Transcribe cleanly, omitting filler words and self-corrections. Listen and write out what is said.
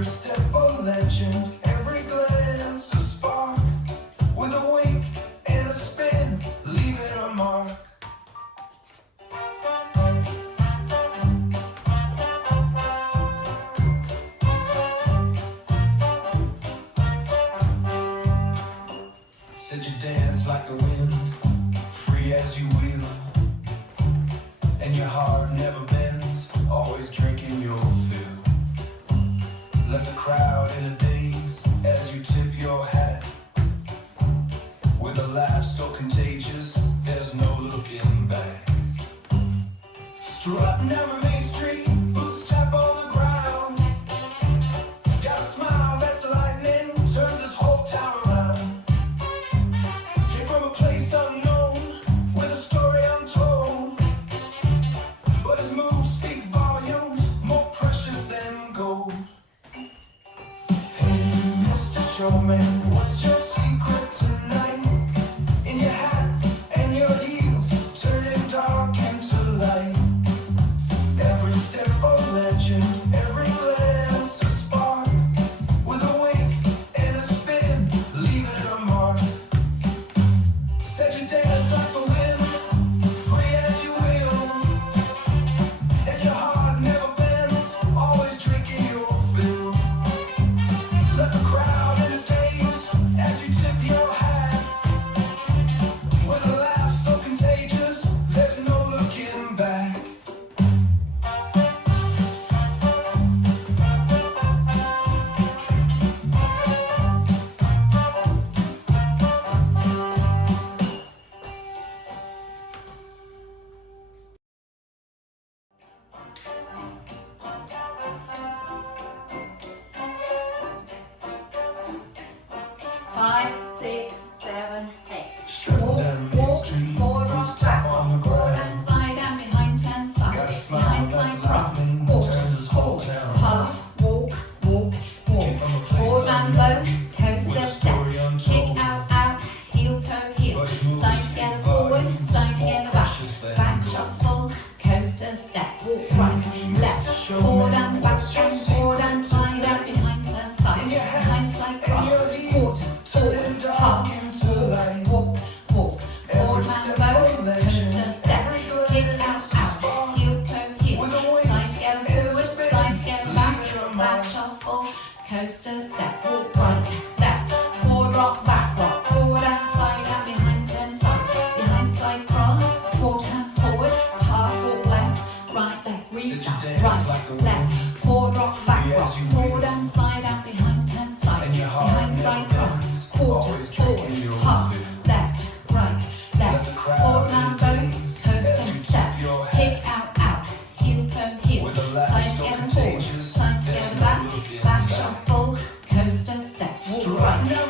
Every step a legend, every glance a spark. With a wink and a spin, leaving a mark. Said you dance like the wind, free as you will. And your heart never bends, always drinking your fill. Left the crowd in a daze as you tip your hat. With a laugh so contagious, there's no looking back. Strutting down the main street, boots tap on the ground. Got a smile that's lightning, turns this whole town around. Came from a place unknown, with a story untold. But his moves speak volumes, more precious than gold. Hey, Mr. Showman, what's your secret tonight? In your hat and your heels, turning dark into light. Every step a legend, every glance a spark. With a wink and a spin, leaving a mark. Said you dance like the wind, free as you will. And your heart never bends, always drinking your fill. Let the crowd in a daze as you tip your hat. With a laugh so contagious, there's no looking back. Five, 6, 7, 8. Strutting down Main Street, boots tap on the forward ground. and side and behind, turn side. Got a smile Behind that's side cross. lightning, Quarter, turns this whole forward, town half, walk, walk, Came walk. from a place Forward and unknown, low, with coaster a step. story Kick untold. out, heel, toe, heel. But his moves Side speak together forward, volumes, side more together back. precious than Back gold. shuffle, coaster step. Walk right, left, Showman, forward and back, what's your and forward and secret side and behind, turn side. In your hat Behind side and cross. your heels, Quarter, turning forward, dark half, into light. walk, walk. Forward Every and step low, a legend, coaster step. every Kick glance out, a out, spark. heel, toe, heel. With a wink Side together and a forward, spin, side together back. leaving a Back mark. shuffle, coaster step. Walk right, left, forward rock, back rock. Forward and side and behind, turn side. Behind side cross, quarter and forward. Half walk left, right, left. Restart, dance right, like the left. wind, Forward rock, back free as rock. you Forward will. and side and behind, turn side. And your heart Behind never side cross, bends, quarter, always drinking forward. your Half, fill. left, right, Let the left. crowd Forward in a and both, daze coast as you and tip step. your hat. Kick out, heel, toe, heel. With a laugh Side so together forward, contagious, side there's together no back. looking Back back. shuffle, coaster step. Walk Strutting right, down